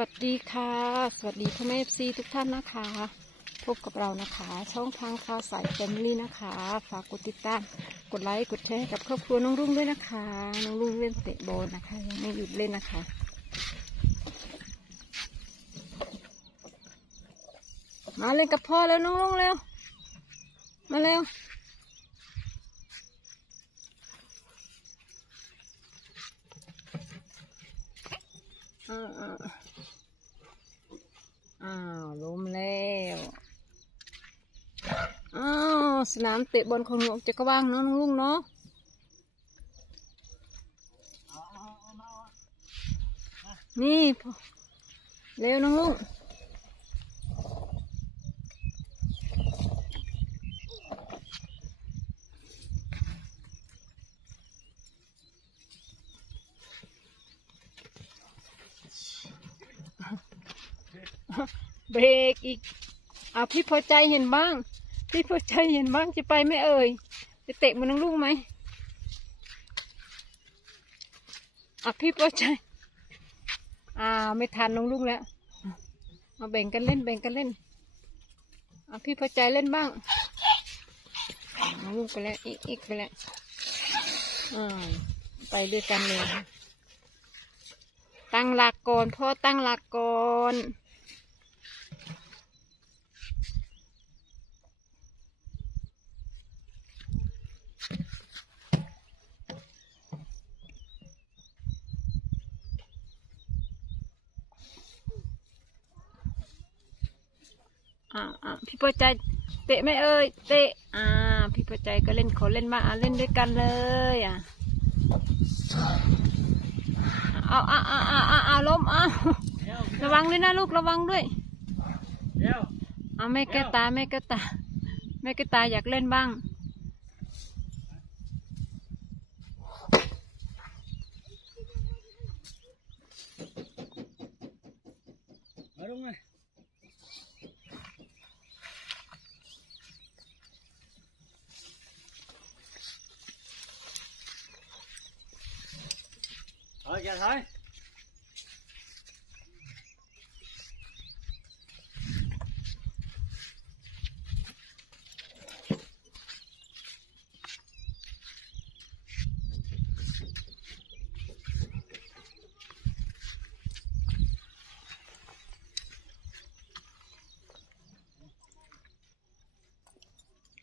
วัสดีค่ะ สวัสดีพ่อแม่ซีทุกท่านนะคะ พบกับเรานะคะ ช่องทางข่าวสายแฟมิลี่นะคะ ฝากกดติดตาม กดไลค์กดแชร์กับครอบครัวน้องรุ่งด้วยนะคะน้องรุ่งเล่นเตะบอลนะคะยังไม่หยุดเล่นนะคะมาเล่นกับพ่อแล้วน้องรุ่งเร็วมาเร็วอ้าวอ้าว อ้าวล้มแล้วอ้าวสนามเตะบอลของหนูจะกว่างเนาะน้องลุงเนาะนี่เร็วน้องลุง เบรกอีกอ่าพี่พอใจเห็นบ้าง พี่พอใจเห็นบ้างจะไปไหม่เอ่ยจะเตะมันน้องลุงไหมอะพี่พอใจอ่าไม่ทันน้องลุงแล้วมาแบ่งกันเล่นแบ่งกันเล่นอะพี่พอใจเล่นบ้างน้องลุงไปแล้วอีกอีกไปแล้วอ่าไปด้วยกันเลยตั้งหลักก่อนพ่อตั้งหลักก่อน อ่าอ่าพี่พอใจเตะไหมเอ่ยเตะอ่าพี่พอใจก็เล่นขอเล่นบ้างอะเล่นด้วยกันเลยอะเอาเอาเอาเอาเอาเอาล้มเอาระวังด้วยนะลูกระวังด้วยเอาแม่แก้ตาแม่แก้ตาแม่แก้ตาอยากเล่นบ้างมาลงมา เอาอย่าถอย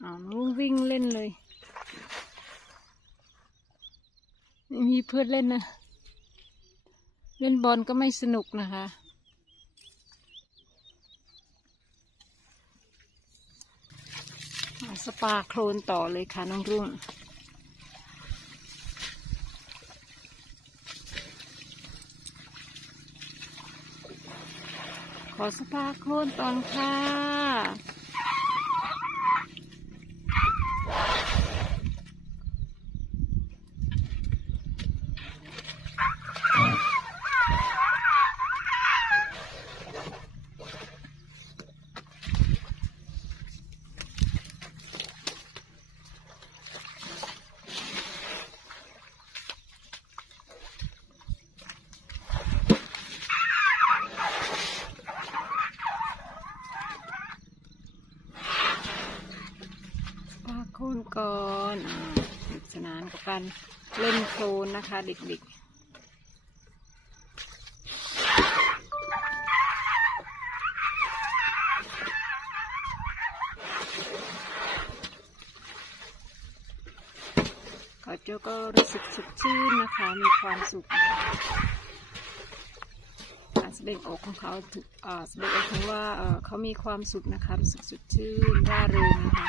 อ๋อลุงวิ่งเล่นเลยมีเพื่อนเล่นนะ เล่นบอลก็ไม่สนุกนะคะอะสปาโคลนต่อเลยค่ะน้องรุ่งขอสปาโคลนตอนค่ะ ปาโคนก่อนสนุกสนานกับการเล่นโคลนนะคะ เด็กๆเขาเจ้าก็รู้สึกสดชื่นนะคะ มีความสุขการแสดงออกของเขาถึงอ่าแสดงออกถึงว่าเอ่อเขามีความสุขนะคะ รู้สึกสดชื่นร่าเริงนะคะ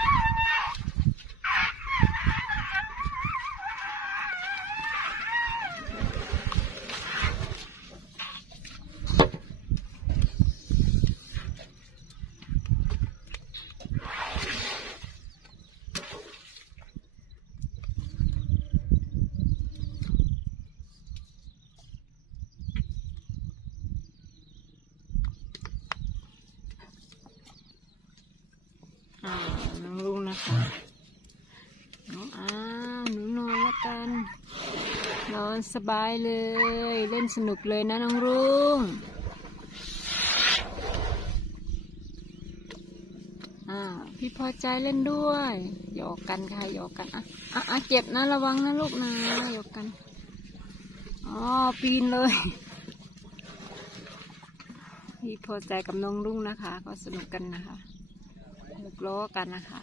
สบายเลย เล่นสนุกเลยนะน้องรุ่งอ่าพี่พอใจเล่นด้วยหยอกกันค่ะหยอกกันอะอะอะเก็บนะระวังนะลูกนะหยอกกันอ๋อปีนเลยพี่พอใจกับน้องรุ่งนะคะ ก็สนุกกันนะคะหลุกล้อกันนะคะ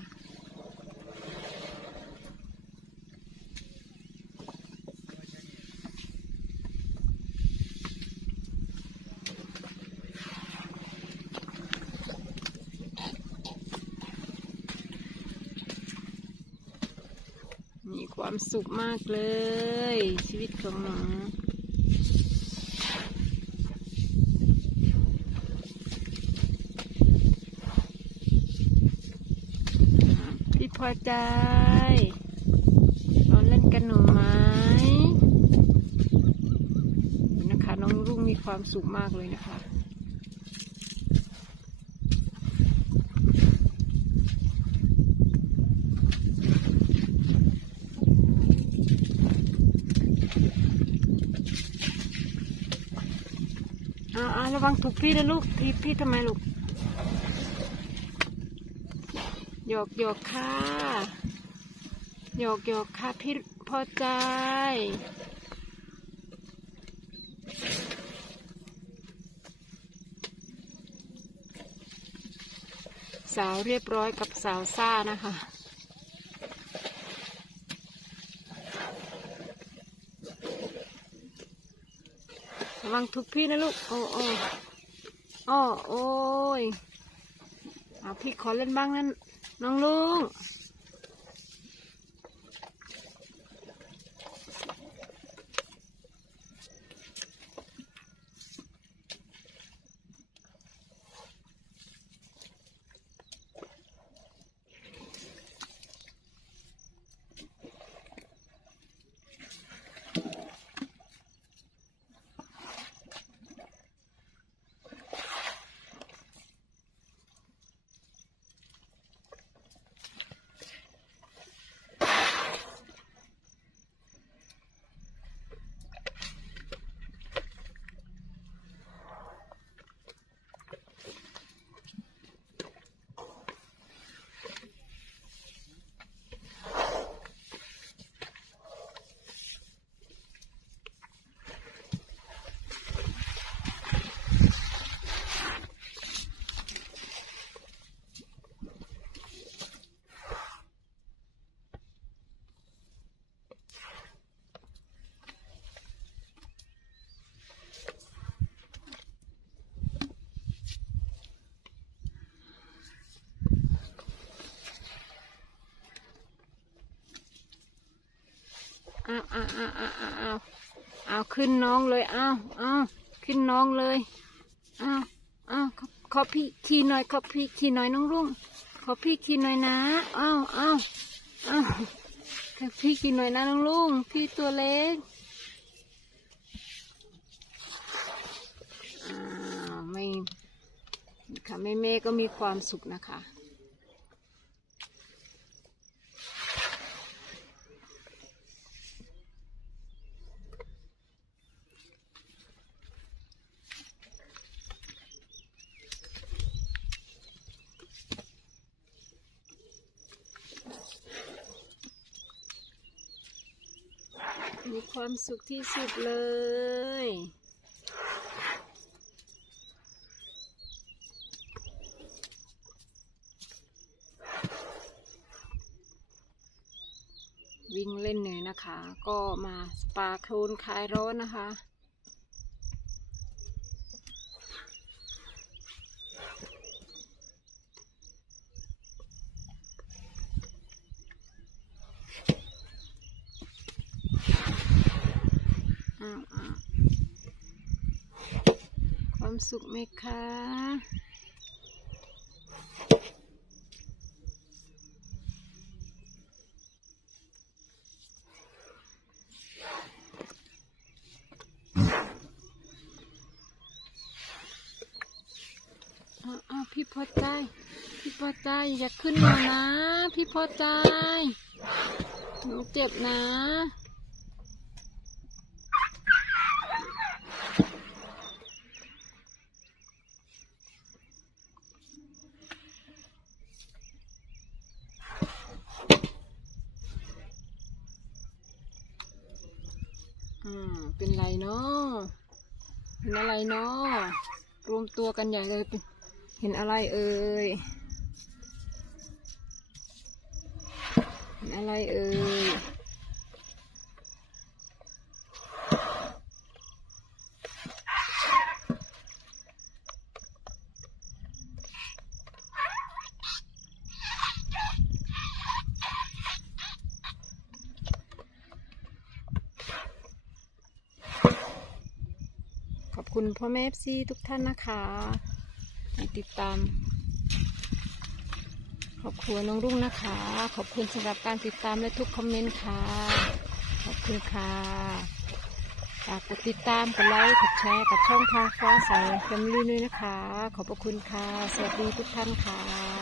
ความสุขมากเลย ชีวิตของหนูพี่พอใจนอนเล่นกันหนูไหมนะคะ น้องรุ่งมีความสุขมากเลยนะคะ อ่าอ่าระวังถูก พี่นะลูกพี่พี่ทำไมลูกหยอกหยอกค่ะหยอกหยอกค่ะพี่พอใจ สาวเรียบร้อยกับสาวซ่านะคะระวังทุกพี่นะลูก โอ้โอ้ อ้อโอ้ยเอาพี่ขอเล่นบ้างนั่นน้องลุงาเอาเอาเอาเอาเอาเอาขึ้นน้องเลยเอาเอาขึ้นน้องเลยเอาเอาขอขอพี่ขี่หน่อยขอพี่ขี่หน่อยน้องรุ่งขอพี่ขี่หน่อยนะเอาเอาเอาขอพี่ขี่หน่อยนะน้องรุ่งพี่ตัวเล็กอ้าวไม่ค่ะแม่แม่ก็มีความสุขนะคะ ความสุขที่สุดเลย วิ่งเล่นเหนื่อยนะคะ ก็มาสปาโคลนคลายร้อนนะคะ อ้าวอ้าวความสุขไหมคะอ้าวพี่พอใจ พี่พอใจอย่าขึ้นมานะ พี่พอใจ หนูเจ็บนะ อืมเป็นไรเนาะเห็นอะไรเนาะรวมตัวกันใหญ่เลยเป็นเห็นอะไรเอ่ยเห็นอะไรเอ่ย คุณพ่อแม่ซีทุกท่านนะคะติดตามขอบคุณน้องรุ่งนะคะ ขอบคุณสำหรับการติดตามและทุกคอมเมนต์ค่ะ ขอบคุณค่ะฝากกดติดตามกดไลค์กดแชร์กับช่องทางฟ้าใสแฟมิลี่ด้วยนะคะ ขอบพระคุณค่ะ สวัสดีทุกท่านค่ะ